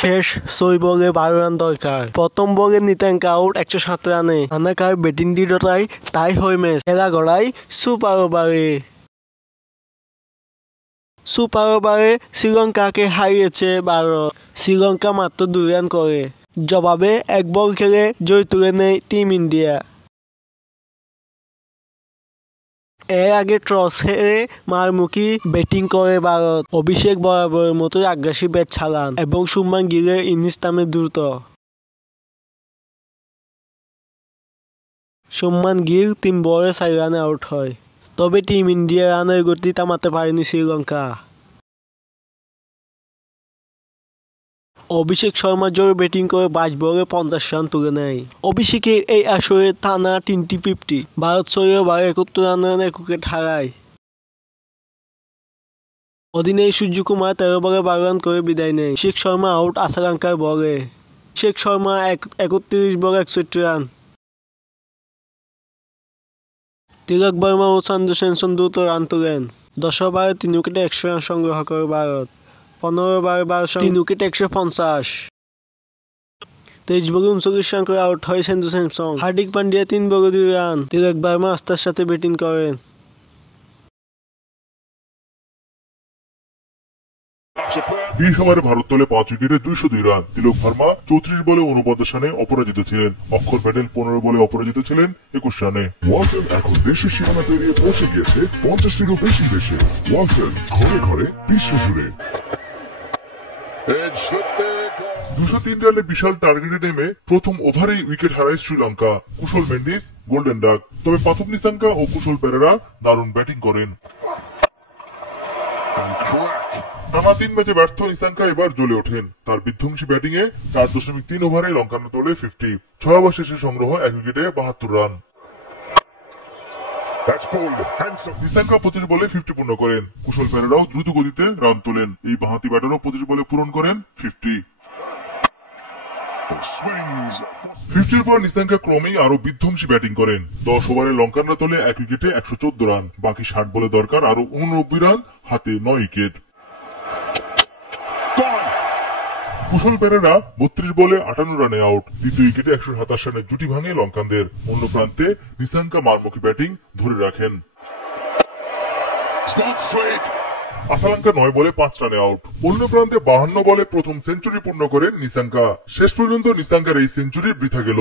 শেষ 6 বলে 12 রান দরকার। প্রথম বলে নিতাঙ্ক আউট 107 রানে। হানাকার ব্যাটিং দৃঢ়তায় তাই হয় ম্যাচ। খেলা গড়ায় সুপার ওভারে শ্রীলঙ্কাকে হারিয়েছে ভারত। শ্রীলঙ্কা মাত্র 2 রান করে। জবাবে 1 বল খেলে জয় তুলে নেয় টিম ইন্ডিয়া। এর আগে টস হেরে মারমুখী ব্যাটিং করে ভারত। অভিষেক বরাবরের মতোই আগ্রাসী ব্যাট চালান এবং শুভমান গিলের ইনিংস নামে দ্রুত। শুভমান গিল 3 বলে 4 রানে আউট হয়। তবে টিম ইন্ডিয়া রানের গতি থামাতে পারেনি শ্রীলঙ্কা। অভিষেক শর্মা জোরে ব্যাটিং করে 22 বলে 50 রান তুলে নেয়। অভিষেকের এই আসরে টানা 3টি 50। ভারত 6 ওভারে 71 রানের উইকেট হারায়। অধিনায়ক সূর্যকুমার 13 বলে 12 রান করে বিদায় নেয়। অভিষেক শর্মা আউট আশাঙ্কার বলে। অভিষেক শর্মা 31 বলে 61 রান। তিলক বর্মা ও সঞ্জু স্যামসন দ্রুত রান তোলেন। 10 ওভারে 3 উইকেটে 100 রান সংগ্রহ করে ভারত। 15 ওভারে 3 উইকেটে 150। 23 বলে 39 রান করে আউট হয় সঞ্জু স্যামসন। হার্দিক পান্ডিয়া 3 বলে 2 রান। তিলক বর্মা আস্থার সাথে ব্যাটিং করেন। এই সময়ে ভারত দলে 5 উইকেটে 202 রান। তিলক ভার্মা 34 বলে 49 রানে অপরাজিত ছিলেন। অক্ষর প্যাটেল 15 বলে অপরাজিত ছিলেন 21 রানে। ওয়ালটন এখন দেশের সীমানা পেরিয়ে পৌঁছে গিয়েছে 50টিরও বেশি দেশে। ওয়ালটন ঘরে ঘরে বিশ্বজুড়ে। 203 রানে বিশাল টার্গেটে নেমে প্রথম ওভারেই উইকেট হারায় শ্রীলঙ্কা। কুশল মেন্ডিস গোল্ডেন ডাক। তবে পাথব নিসাঙ্কা ও কুশল পেরেরা দারুণ ব্যাটিং করেন। টানা 3 ম্যাচে ব্যর্থ নিসাঙ্কা এবার জ্বলে ওঠেন। তার বিধ্বংসী ব্যাটিং এ 4.3 ওভারে লঙ্কান তোলে 50। 6 ওভার শেষে সংগ্রহ 1 উইকেটে 72 রান। নিসাঙ্কা 25 বলে 50 পূর্ণ করেন। কুশল পেরেরাও দ্রুত গতিতে রান তোলেন। এই বাঁহাতি ব্যাটারও 25 বলে পূরণ করেন 50। 50-র পর নিসাঙ্কা ক্রমেই আরো বিধ্বংসী ব্যাটিং করেন। 10 ওভারে লঙ্কানরা তোলে 1 উইকেটে 114 রান। বাকি 60 বলে দরকার আরো 89 রান, হাতে 9 উইকেট। কুশল পেরেরা 32 বলে 58 রানে আউট। দ্বিতীয় উইকেটে 127 রানের জুটি ভাঙে লঙ্কানদের। অন্য প্রান্তে নিসাঙ্কা মারমুখী ব্যাটিং ধরে রাখেন। আশাঙ্কা 9 বলে 5 রানে আউট। অন্য প্রান্তে 52 বলে প্রথম সেঞ্চুরি পূর্ণ করেন নিসাঙ্কা। শেষ পর্যন্ত নিসাঙ্কার এই সেঞ্চুরি বৃথা গেল।